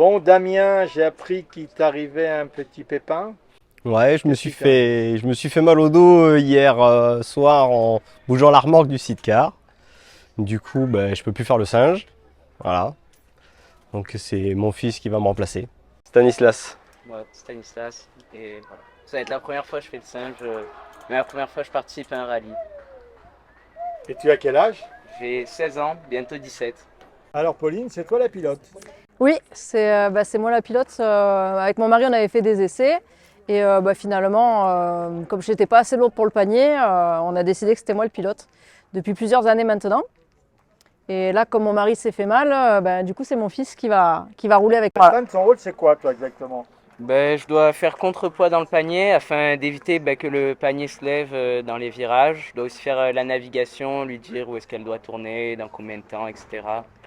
Bon, Damien, j'ai appris qu'il t'arrivait un petit pépin. Ouais, Qu'est-ce que je me suis fait mal au dos hier soir en bougeant la remorque du sidecar. Du coup, ben, je peux plus faire le singe. Voilà. Donc c'est mon fils qui va me remplacer. Stanislas. Moi, Stanislas. Et voilà. Ça va être la première fois que je fais le singe, mais la première fois que je participe à un rallye. Et tu as quel âge? J'ai 16 ans, bientôt 17. Alors Pauline, c'est toi la pilote. Oui, c'est moi la pilote. Avec mon mari, on avait fait des essais. Et finalement, comme je n'étais pas assez lourde pour le panier, on a décidé que c'était moi le pilote depuis plusieurs années maintenant. Et là, comme mon mari s'est fait mal, du coup, c'est mon fils qui va rouler avec moi. Stan, son rôle, c'est quoi, toi, exactement? Je dois faire contrepoids dans le panier afin d'éviter que le panier se lève dans les virages. Je dois aussi faire la navigation, lui dire où est-ce qu'elle doit tourner, dans combien de temps, etc.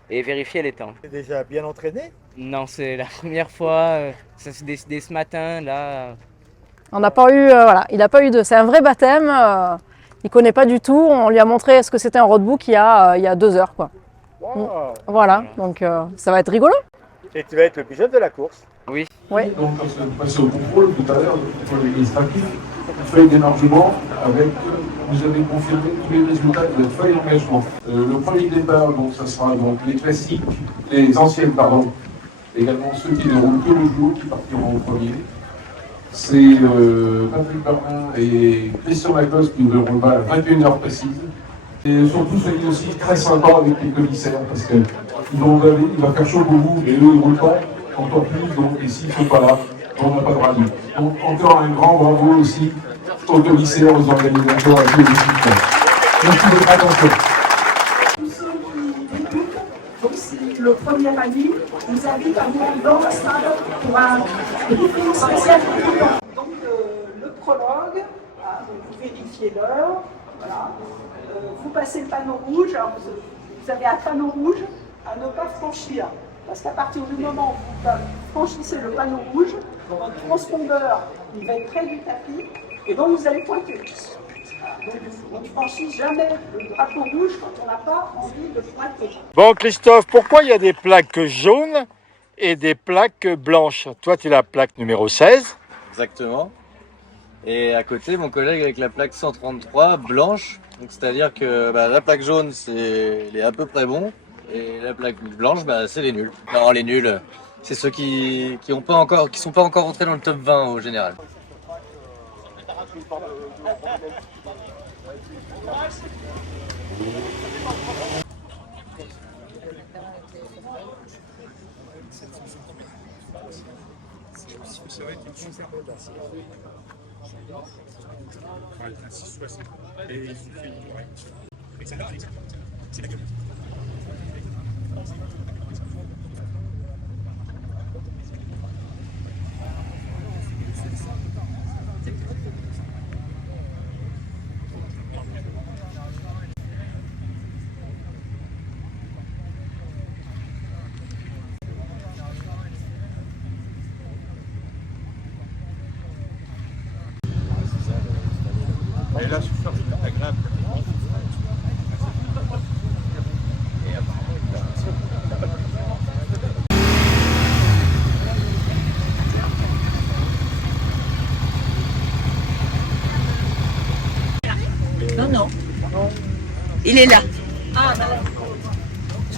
Et vérifier les temps. Tu es déjà bien entraîné? Non, c'est la première fois, ça s'est décidé ce matin, là. On n'a pas eu, il n'a pas eu de. C'est un vrai baptême. Il connaît pas du tout. On lui a montré ce que c'était un roadbook il y a 2 heures, quoi. Wow. Voilà, donc ça va être rigolo. Et tu vas être le pilote de la course. Oui. Oui. Donc, on passe au contrôle tout à l'heure, le contrôle législatif, feuille d'émargement avec, vous avez confirmé tous les résultats de votre feuille d'engagement. Le premier départ, donc, ça sera donc les classiques, les anciennes, pardon, également ceux qui ne roulent que le jour, qui partiront au premier. C'est Patrick Bernin et Christian Lacoste qui nous auront le bal à 21h précise. Et surtout celui aussi très sympa avec les commissaires, parce qu'il va faire chaud pour vous, mais eux ils ne roulent pas, encore plus, donc et s'ils ne sont pas là, on n'a pas de rallye. Donc encore un grand bravo aussi aux commissaires, aux organisateurs, à tous les équipes. Merci de votre attention. Tous ceux qui écoutent, donc c'est le premier rallye, je vous invite à venir dans la salle pour un briefing spécial débutant. Donc le prologue, vous vérifiez l'heure, voilà. Vous passez le panneau rouge, alors vous avez un panneau rouge à ne pas franchir. Parce qu'à partir du moment où vous franchissez le panneau rouge, votre transpondeur il va être près du tapis et donc vous allez pointer. Donc on ne franchit jamais le drapeau rouge quand on n'a pas envie de pointer. Bon, Christophe, pourquoi il y a des plaques jaunes et des plaques blanches? Toi, tu es la plaque numéro 16. Exactement. Et à côté, mon collègue avec la plaque 133 blanche. Donc c'est-à-dire que la plaque jaune, c'est les à peu près bons. Et la plaque blanche, c'est les nuls. Non, les nuls, c'est ceux qui sont pas encore rentrés dans le top 20 au général. Et là, super agréable. Non. Il est là. Ah,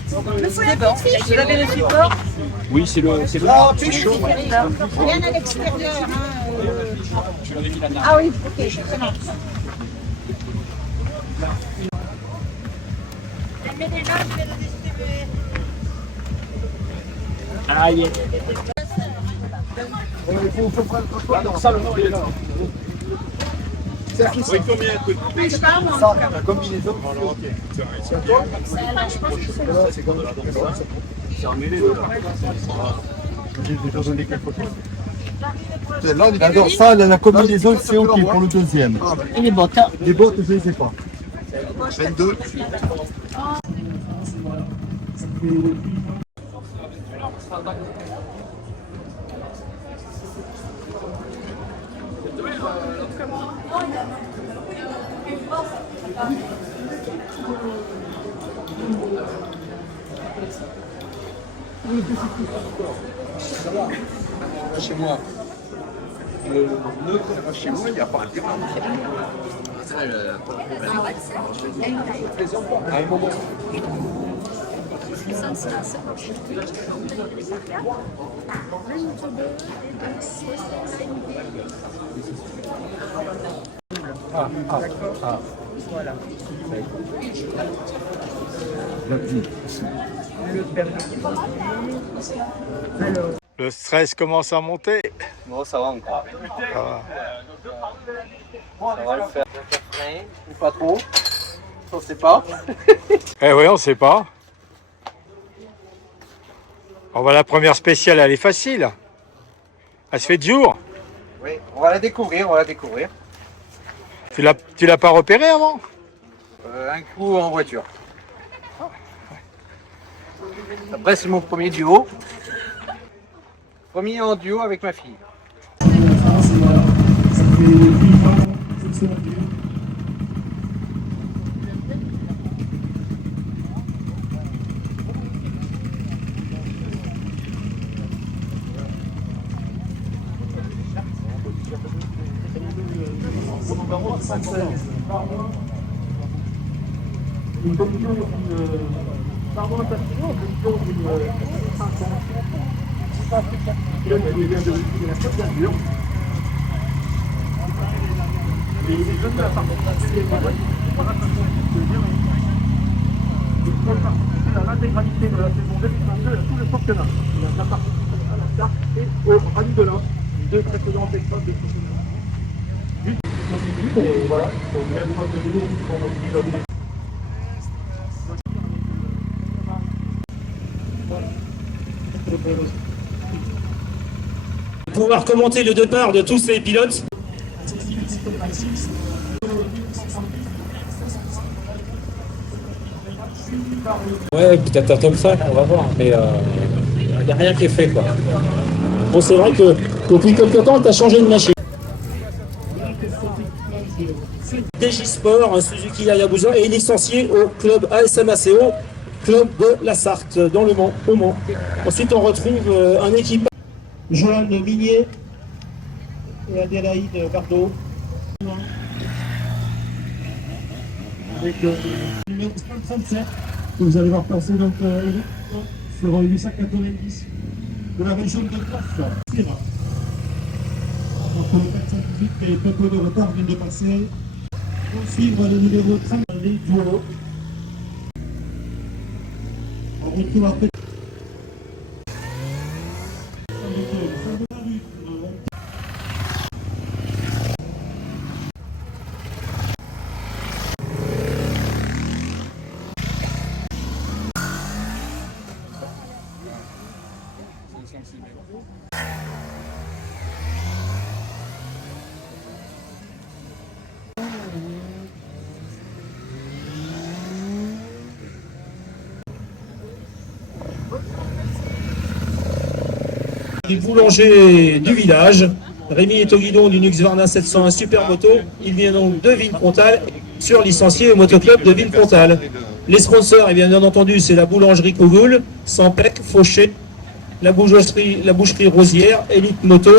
c'est bon. Vous avez le support? Oui, c'est le. Rien à l'extérieur. Ah oui, ok. Ah, il est. Alors, ça, le nom, il est là. C'est combien de ça, la combinaison. Alors, ok. C'est à toi? C'est comme là. C'est un mêlé, là. J'ai déjà donné quelque chose. Alors, ça, la combinaison, c'est ok pour le deuxième. Et les bottes? Les bottes, je ne les ai pas. 22. Chez moi. Le neutre, chez moi, il n'y a pas de à un moment. Voilà. Le stress commence à monter. Bon, ça va encore. Ça va. Ça va le faire. Ou pas trop. On sait pas. Eh oui, on sait pas. On va la première spéciale, elle est facile. Elle se fait de jour. Oui, on va la découvrir, Tu l'as pas repéré avant? Un coup en voiture. Après, c'est mon premier duo. Premier en duo avec ma fille. L'intégralité de la saison 2022 à tout le championnat. Il a déjà participé à la carte et au rallye de l'Ain. Deux précédentes épreuves de championnat. Et voilà, il faut bien prendre de l'eau pour nos pilotes. Pouvoir commenter le départ de tous ces pilotes. Ouais, peut-être un top 5, on va voir, mais il n'y a rien qui est fait, quoi. Bon, c'est vrai que depuis quelques temps, tu as changé de machine. DJ Sport, un Suzuki Hayabusa, est licencié au club ASM-ACO, club de la Sarthe, dans le Mans, au Mans. Ensuite, on retrouve un équipage. Johan Minier et Adélaïde Bardot. Avec le numéro 37, que vous allez voir passer donc sur 890 de la région de Corse. Entre le 418 et Pepo de retard viennent de passer. Pour suivre le numéro 30, les duos. On retrouve après. Les boulangers du village. Rémi est au guidon du Nuxvarna 701 Super Moto. Il vient donc de Villepontal, sur licencié au motoclub de Villepontal. Les sponsors, bien entendu, c'est la boulangerie Cougoul, Sampec, Fauché, la boucherie Rosière, Elite Moto.